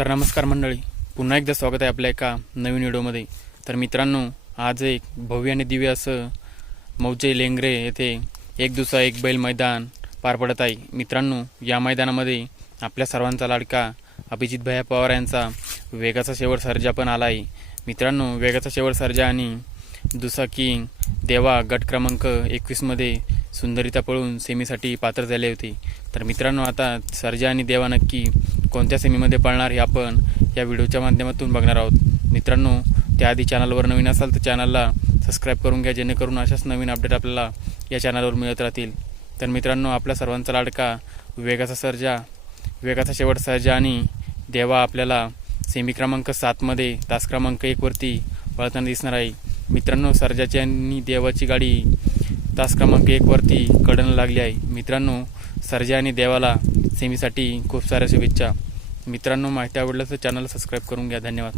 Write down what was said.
तर नमस्कार मंडळी. पुन्हा एकदा स्वागत आहे आपल्या एका नवीन व्हिडिओमध्ये. तर मित्रांनो आज एक भव्य आणि दिव्य असं मौजे लेंगरे येथे एक दुसरा एक बैल मैदान पार पडत आहे. मित्रांनो या मैदानामध्ये आपल्या सर्वांचा लाडका अभिजित भैया पवार यांचा वेगाचा शेवट सर्जा पण आला आहे. मित्रांनो वेगाचा शेवट सर्जा आणि दुसाकी देवा गट क्रमांक एकवीसमध्ये सुंदरिता पळून सेमीसाठी पात्र झाले होते. तर मित्रांनो आता सर्जा आणि देवा नक्की कोणत्या सेमीमध्ये पळणार हे आपण या व्हिडिओच्या माध्यमातून बघणार आहोत. मित्रांनो त्याआधी चॅनलवर नवीन असाल तर चॅनलला सबस्क्राईब करून घ्या जेणेकरून अशाच नवीन अपडेट आपल्याला या चॅनलवर मिळत राहतील. तर मित्रांनो आपल्या सर्वांचा लाडका वेगाचा सर्जा वेगाचा शेवट सर्जा आणि देवा आपल्याला सेमी क्रमांक सातमध्ये तास क्रमांक एकवरती पळताना दिसणार आहे. मित्रांनो सर्जाची आणि देवाची गाडी तास क्रमांक एकवरती कडणं लागली आहे. मित्रांनो सर्जा आणि देवाला सेमीसाठी खूप साऱ्या शुभेच्छा. मित्रांनो माहिती आवडलं तर चॅनल सबस्क्राईब करून घ्या. धन्यवाद.